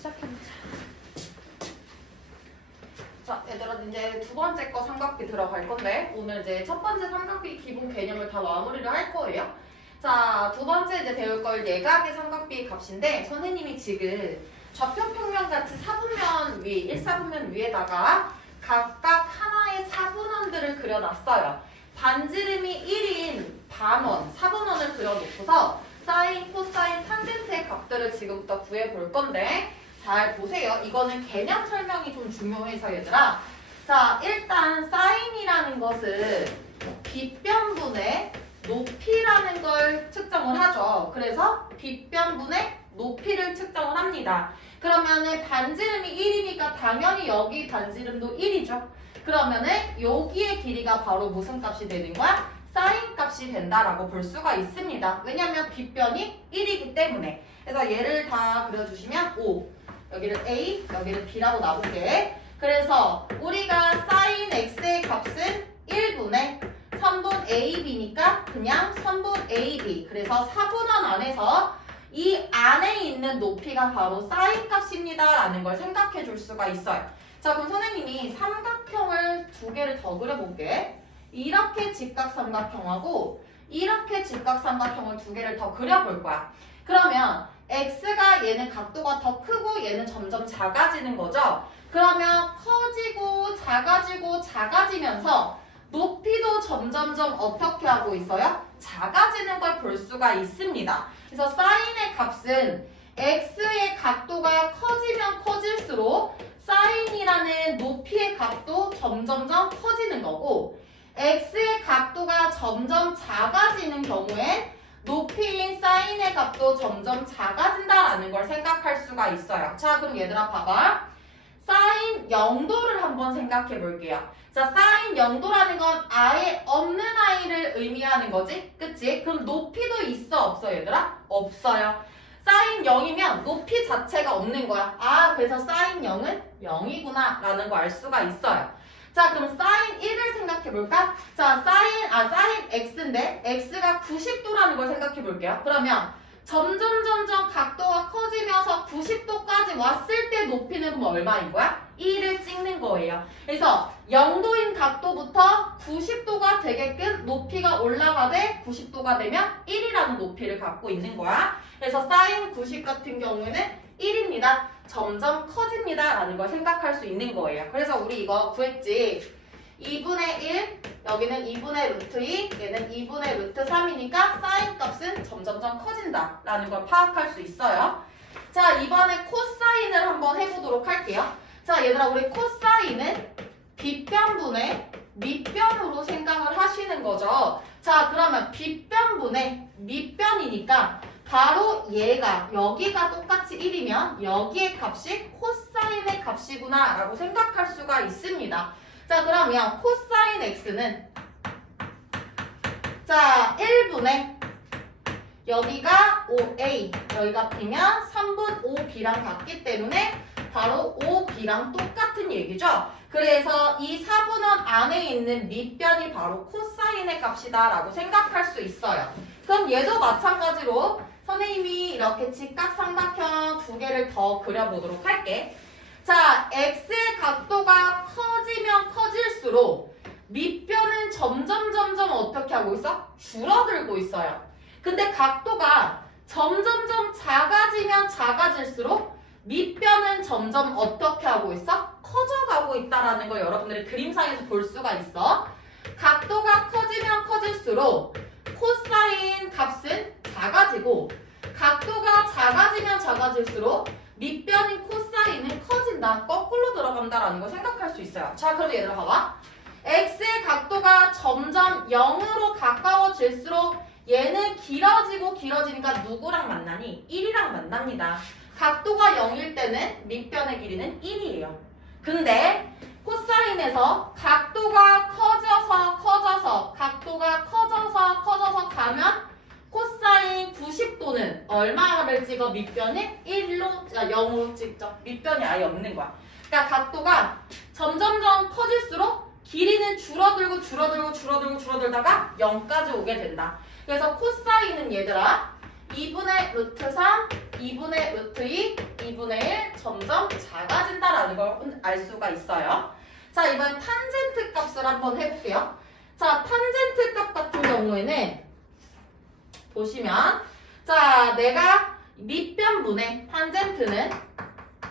시작해보자. 자, 얘들아 이제 두 번째 거 삼각비 들어갈 건데 오늘 이제 첫 번째 삼각비 기본 개념을 다 마무리를 할 거예요. 자, 두 번째 이제 배울 걸 예각의 삼각비 값인데 선생님이 지금 좌표 평면 같이 사분면 위, 1사분면 위에다가 각각 하나의 사분원들을 그려놨어요. 반지름이 1인 반원, 사분원을 그려놓고서 사인, 코사인, 탄젠트의 값들을 지금부터 구해볼 건데 잘 보세요. 이거는 개념 설명이 좀 중요해서 얘들아. 자, 일단 사인이라는 것은 빗변분의 높이라는 걸 측정을 하죠. 그래서 빗변분의 높이를 측정을 합니다. 그러면은 반지름이 1이니까 당연히 여기 반지름도 1이죠. 그러면은 여기의 길이가 바로 무슨 값이 되는 거야? 사인 값이 된다라고 볼 수가 있습니다. 왜냐면 빗변이 1이기 때문에. 그래서 얘를 다 그려주시면 5, 여기를 A, 여기를 B라고 나오게. 그래서 우리가 사인 X의 값은 1분의 선분 AB니까 그냥 선분 AB. 그래서 사분원 안에서 이 안에 있는 높이가 바로 사인 값입니다 라는 걸 생각해 줄 수가 있어요. 자, 그럼 선생님이 삼각형을 두 개를 더 그려볼게. 이렇게 직각삼각형하고 이렇게 직각삼각형을 두 개를 더 그려볼 거야. 그러면 X가 얘는 각도가 더 크고 얘는 점점 작아지는 거죠. 그러면 커지고 작아지고 작아지면서 높이도 점점점 어떻게 하고 있어요? 작아지는 걸 볼 수가 있습니다. 그래서 사인의 값은 X의 각도가 커지면 커질수록 사인이라는 높이의 값도 점점점 커지는 거고 X의 각도가 점점 작아지는 경우에 높이인 사인의 값도 점점 작아진다라는 걸 생각할 수가 있어요. 자, 그럼 얘들아 봐봐. 사인 0도를 한번 생각해 볼게요. 자, 사인 0도라는 건 아예 없는 아이를 의미하는 거지? 그치? 그럼 높이도 있어 없어 얘들아? 없어요. 사인 0이면 높이 자체가 없는 거야. 아, 그래서 사인 0은 0이구나 라는 거 알 수가 있어요. 자, 그럼 사인 1을 생각해 볼까? 자, 사인 x인데 x가 90도라는 걸 생각해 볼게요. 그러면 점점 각도가 커지면서 90도까지 왔을 때 높이는 그럼 얼마인 거야? 1을 찍는 거예요. 그래서 0도인 각도부터 90도가 되게끔 높이가 올라가되 90도가 되면 1이라는 높이를 갖고 있는 거야. 그래서 사인 90 같은 경우에는 1입니다. 점점 커집니다 라는 걸 생각할 수 있는 거예요. 그래서 우리 이거 구했지. 2분의 1, 여기는 2분의 루트 2, 얘는 2분의 루트 3이니까 사인 값은 점점점 커진다 라는 걸 파악할 수 있어요. 자, 이번에 코사인을 한번 해보도록 할게요. 자, 얘들아, 우리 코사인은 빗변분의 밑변으로 생각을 하시는 거죠. 자, 그러면 빗변분의 밑변이니까 바로 얘가 여기가 똑같이 1이면 여기의 값이 코사인의 값이구나 라고 생각할 수가 있습니다. 자, 그러면 코사인 x는 자 1분의 여기가 5a 여기가 b면 3분 5b랑 같기 때문에 바로 5b랑 똑같은 얘기죠. 그래서 이 사분원 안에 있는 밑변이 바로 코사인의 값이다 라고 생각할 수 있어요. 그럼 얘도 마찬가지로 선생님이 이렇게 직각삼각형 두 개를 더 그려보도록 할게. 자, x의 각도가 커지면 커질수록 밑변은 점점 어떻게 하고 있어? 줄어들고 있어요. 근데 각도가 점점 작아지면 작아질수록 밑변은 점점 어떻게 하고 있어? 커져가고 있다라는 걸 여러분들이 그림상에서 볼 수가 있어. 각도가 커지면 커질수록 코사인 값은 작아지고 각도가 작아지면 작아질수록 밑변인 코사인은 커진다. 거꾸로 들어간다라는 걸 생각할 수 있어요. 자, 그럼 얘들아 봐봐. x의 각도가 점점 0으로 가까워질수록 얘는 길어지니까 누구랑 만나니? 1이랑 만납니다. 각도가 0일 때는 밑변의 길이는 1이에요. 근데 코사인에서 각도가 커져서 가면 코사인 90도는 얼마를 찍어? 밑변을 0으로 찍죠. 밑변이 아예 없는 거야. 그러니까 각도가 점점점 커질수록 길이는 줄어들다가 0까지 오게 된다. 그래서 코사인은 얘들아 2분의 루트 3, 2분의 루트 2, 2분의 1 점점 작아진다라는 걸 알 수가 있어요. 자, 이번엔 탄젠트 값을 한번 해볼게요. 자, 탄젠트 값 같은 경우에는 보시면 자, 내가 밑변분의 탄젠트는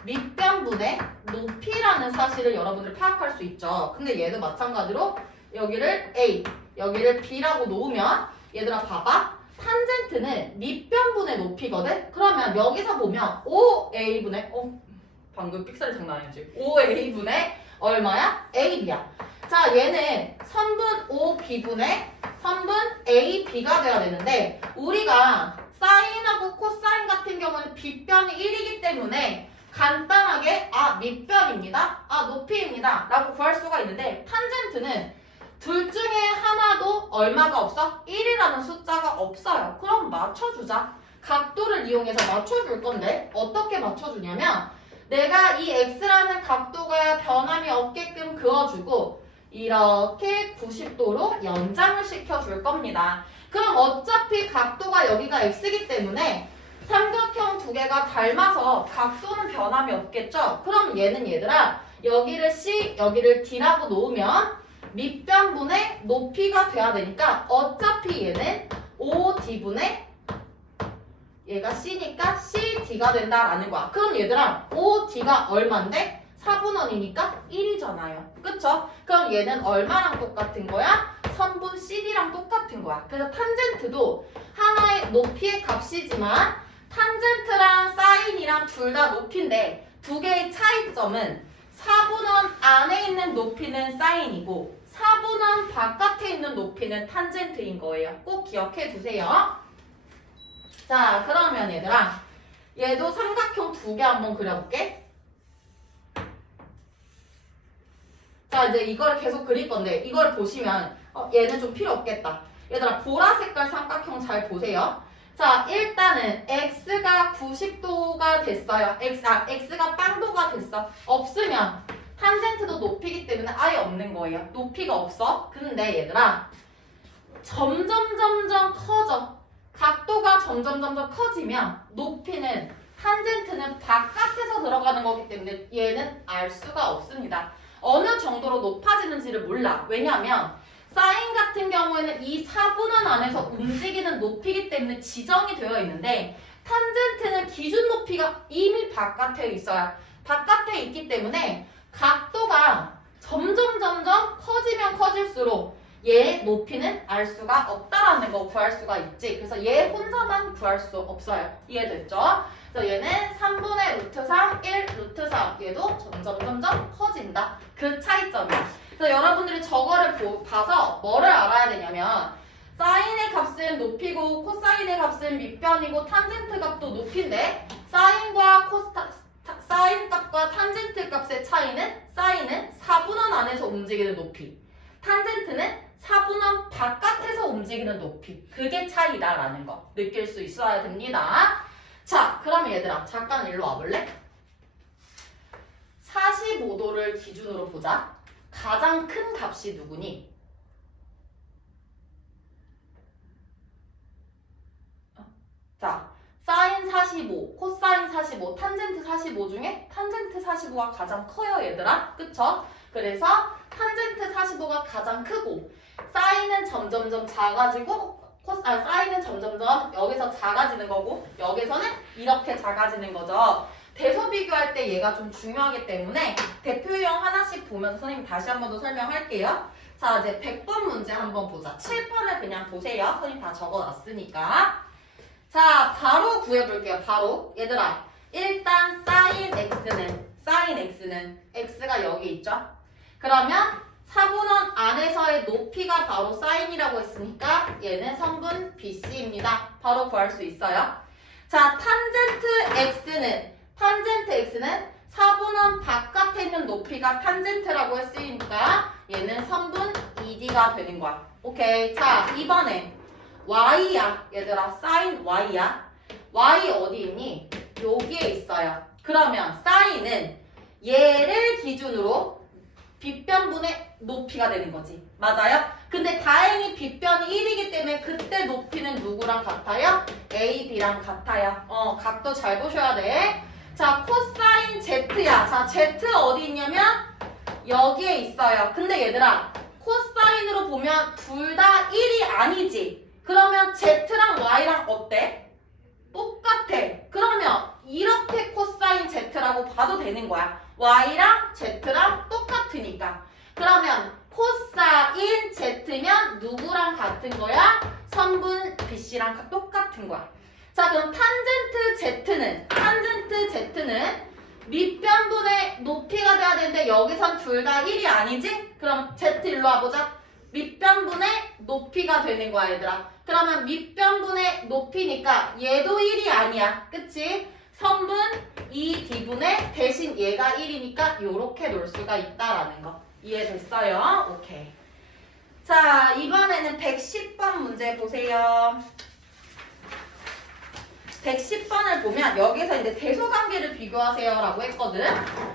밑변분의 높이라는 사실을 여러분들 파악할 수 있죠. 근데 얘도 마찬가지로 여기를 A, 여기를 B라고 놓으면 얘들아 봐봐. 탄젠트는 밑변분의 높이거든? 그러면 여기서 보면 5A분의 방금 삑사리 장난 아니지? 5A분의 얼마야? AB야. 자, 얘는 선분 5B분의 선분 AB가 돼야 되는데 우리가 사인하고 코사인 같은 경우는 빗변이 1이기 때문에 간단하게 밑변입니다. 높이입니다. 라고 구할 수가 있는데 탄젠트는 둘 중에 하나도 얼마가 없어? 1이라는 숫자가 없어요. 그럼 맞춰주자. 각도를 이용해서 맞춰줄 건데 어떻게 맞춰주냐면 내가 이 x라는 각도가 변함이 없게끔 그어주고 이렇게 90도로 연장을 시켜줄 겁니다. 그럼 어차피 각도가 여기가 x이기 때문에 삼각형 두 개가 닮아서 각도는 변함이 없겠죠? 그럼 얘는 얘들아 여기를 C, 여기를 D라고 놓으면 밑변분의 높이가 돼야 되니까 어차피 얘는 5D분의 얘가 C니까 CD가 된다라는 거야. 그럼 얘들아 5D가 얼만데? 4분원이니까 1이잖아요. 그쵸? 그럼 얘는 얼마랑 똑같은 거야? 선분 CD랑 똑같은 거야. 그래서 탄젠트도 하나의 높이의 값이지만 탄젠트랑 사인이랑 둘 다 높이인데 두 개의 차이점은 4분원 안에 있는 높이는 사인이고 4분원 바깥에 있는 높이는 탄젠트인 거예요. 꼭 기억해 두세요. 자, 그러면 얘들아 얘도 삼각형 두 개 한번 그려볼게. 자, 이제 이걸 계속 그릴 건데 이걸 보시면 얘는 좀 필요 없겠다. 얘들아 보라 색깔 삼각형 잘 보세요. 자, 일단은 x가 90도가 됐어요. x가 빵도가 됐어. 없으면 탄젠트도 높이기 때문에 아예 없는 거예요. 높이가 없어. 근데 얘들아 점점 커져. 각도가 점점 커지면 높이는 탄젠트는 바깥에서 들어가는 거기 때문에 얘는 알 수가 없습니다. 어느 정도로 높아지는지를 몰라. 왜냐하면 사인 같은 경우에는 이 4분원 안에서 움직이는 높이기 때문에 지정이 되어 있는데 탄젠트는 기준 높이가 이미 바깥에 있어요. 바깥에 있기 때문에 각도가 점점 커지면 커질수록 얘 높이는 알 수가 없다라는 거 구할 수가 있지. 그래서 얘 혼자만 구할 수 없어요. 이해됐죠? 그래서 얘는 3분의 루트 3, 1 루트 4 얘도 점점 커진다. 그 차이점이야. 그래서 여러분들이 저거를 봐서 뭐를 알아야 되냐면 사인의 값은 높이고 코사인의 값은 밑변이고 탄젠트 값도 높이인데 사인과 사인 값과 탄젠트 값의 차이는 사인은 4분원 안에서 움직이는 높이, 탄젠트는 4분원 바깥에서 움직이는 높이. 그게 차이다라는 거 느낄 수 있어야 됩니다. 자, 그러면 얘들아 잠깐 일로 와볼래? 45도를 기준으로 보자. 가장 큰 값이 누구니? 자, 사인 45, 코사인 45, 탄젠트 45 중에 탄젠트 45가 가장 커요, 얘들아. 그쵸? 그래서 탄젠트 45가 가장 크고 사인은 점점 작아지고 사인은 점점 여기서 작아지는 거고 여기서는 이렇게 작아지는 거죠. 대소 비교할 때 얘가 좀 중요하기 때문에 대표형 하나씩 보면서 선생님 다시 한 번 더 설명할게요. 자, 이제 100번 문제 한번 보자. 칠판을 그냥 보세요. 선생님 다 적어놨으니까. 자, 바로 구해볼게요. 바로. 얘들아, 일단 사인 x는 x가 여기 있죠? 그러면 4분원 안에서의 높이가 바로 사인이라고 했으니까 얘는 성분 BC입니다. 바로 구할 수 있어요. 자, 탄젠트 x는 4분원 바깥에 있는 높이가 탄젠트라고 했으니까 얘는 성분 ED가 되는 거야. 오케이. 자, 이번에 y야. 얘들아, 사인 y야. y 어디 있니? 여기에 있어요. 그러면 사인은 얘를 기준으로 빗변분의 높이가 되는 거지. 맞아요? 근데 다행히 빗변이 1이기 때문에 그때 높이는 누구랑 같아요? A, B랑 같아요. 각도 잘 보셔야 돼. 자, 코사인 자, Z 어디 있냐면 여기에 있어요. 근데 얘들아, 코사인으로 보면 둘 다 1이 아니지. 그러면 Z랑 Y랑 어때? 똑같아. 그러면 이렇게 코사인 Z라고 봐도 되는 거야. Y랑 Z랑 똑같으니까. 그러면 코사인 Z면 누구랑 같은 거야? 선분 BC랑 똑같은 거야. 자, 그럼 탄젠트 Z는 밑변분의 높이가 돼야 되는데 여기선 둘 다 1이 아니지? 그럼 Z 일로 와보자. 밑변분의 높이가 되는 거야, 얘들아. 그러면 밑변분의 높이니까 얘도 1이 아니야. 그치? 선분 2D분의 대신 얘가 1이니까 요렇게 놓을 수가 있다라는 거. 이해됐어요? 오케이. 자, 이번에는 110번 문제 보세요. 110번을 보면 여기서 이제 대소관계를 비교하세요 라고 했거든.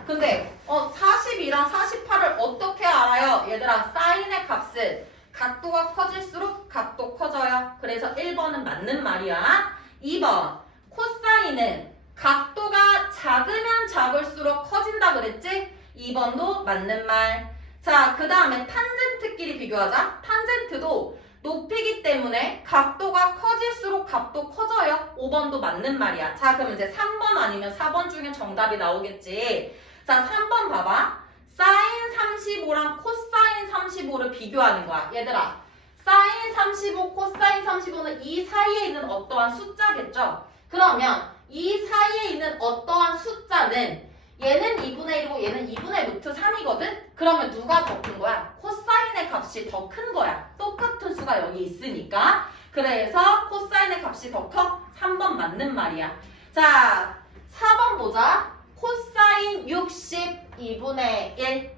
근데 40이랑 48을 어떻게 알아요? 얘들아, 사인의 값은 각도가 커질수록 각도 커져요. 그래서 1번은 맞는 말이야. 2번, 코사인은 각도가 작으면 작을수록 커진다 그랬지? 2번도 맞는 말. 자, 그 다음에 탄젠트끼리 비교하자. 탄젠트도 높이기 때문에 각도가 커질수록 값도 커져요. 5번도 맞는 말이야. 자, 그럼 이제 3번 아니면 4번 중에 정답이 나오겠지. 자, 3번 봐봐. 사인 35랑 코사인 35를 비교하는 거야. 얘들아, 사인 35, 코사인 35는 이 사이에 있는 어떠한 숫자겠죠? 그러면 이 사이에 있는 어떠한 숫자는 얘는 2분의 1이고 얘는 2분의 루트 3이거든? 그러면 누가 더 큰 거야? 코사인의 값이 더 큰 거야. 똑같은 수가 여기 있으니까. 그래서 코사인의 값이 더 커? 3번 맞는 말이야. 자, 4번 보자. 코사인 60, 2분의 1.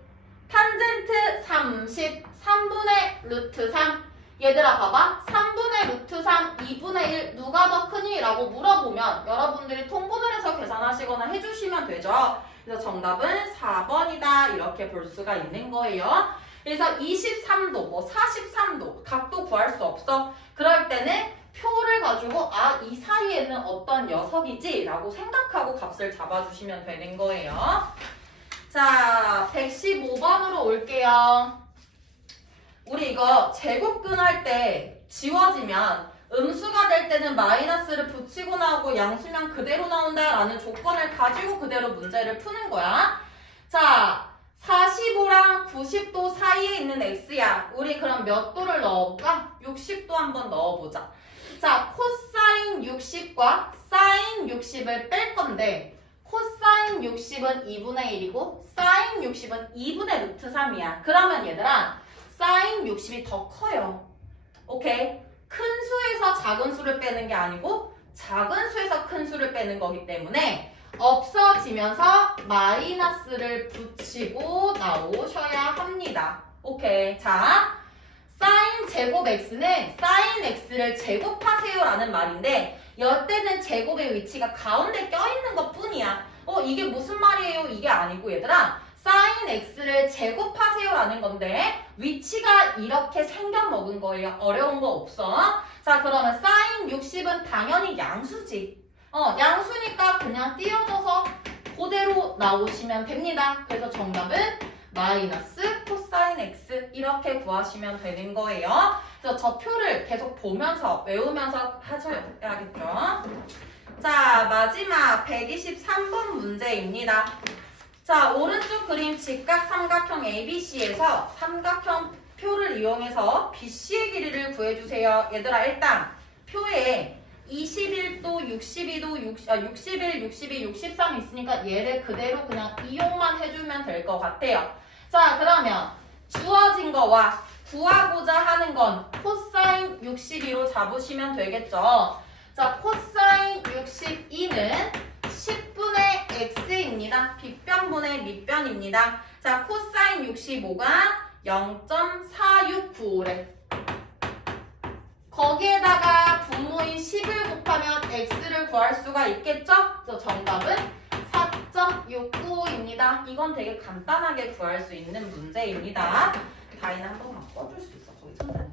탄젠트 30, 3분의 루트 3. 얘들아 봐봐. 3분의 루트 3, 2분의 1 누가 더 크니? 라고 물어보면 여러분들이 통분을 해서 계산하시거나 해주시면 되죠. 그래서 정답은 4번이다. 이렇게 볼 수가 있는 거예요. 그래서 23도, 43도 각도 구할 수 없어. 그럴 때는 표를 가지고 이 사이에는 어떤 녀석이지? 라고 생각하고 값을 잡아주시면 되는 거예요. 자, 115번으로 올게요. 우리 이거 제곱근 할 때 지워지면 음수가 될 때는 마이너스를 붙이고 나오고 양수면 그대로 나온다라는 조건을 가지고 그대로 문제를 푸는 거야. 자, 45랑 90도 사이에 있는 x야. 우리 그럼 몇 도를 넣어볼까? 60도 한번 넣어보자. 자, 코사인 60과 사인 60을 뺄 건데 코사인 60은 2분의 1이고 사인 60은 2분의 루트 3이야. 그러면 얘들아, 사인 60이 더 커요. 오케이? 큰 수에서 작은 수를 빼는 게 아니고 작은 수에서 큰 수를 빼는 거기 때문에 없어지면서 마이너스를 붙이고 나오셔야 합니다. 오케이. 자, 사인 제곱 x는 사인 x를 제곱하세요 라는 말인데 이때는 제곱의 위치가 가운데 껴있는 것 뿐이야. 이게 무슨 말이에요? 이게 아니고 얘들아, 사인 x를 제곱하세요 라는 건데 위치가 이렇게 생겨먹은 거예요. 어려운 거 없어. 자, 그러면 사인 60은 당연히 양수지. 양수니까 그냥 띄워줘서 그대로 나오시면 됩니다. 그래서 정답은 마이너스 코사인 x 이렇게 구하시면 되는 거예요. 그래서 저 표를 계속 보면서 외우면서 하셔야겠죠. 자, 마지막 123번 문제입니다. 자, 오른쪽 그림 직각삼각형 ABC에서 삼각형 표를 이용해서 BC의 길이를 구해주세요. 얘들아, 일단 표에 21도, 62도, 61, 62, 63 있으니까 얘를 그대로 그냥 이용만 해주면 될 것 같아요. 자, 그러면 주어진 거와 구하고자 하는 건 코사인 62로 잡으시면 되겠죠. 자, 코사인 62는 10분의 x입니다. 빗변분의 밑변입니다. 자, 코사인 65가 0.4695래. 거기에다가 분모인 10을 곱하면 x를 구할 수가 있겠죠? 그래서 정답은 4.695입니다. 이건 되게 간단하게 구할 수 있는 문제입니다. 다이나 한 번만 꺼줄 수 있어? 거기 천천히.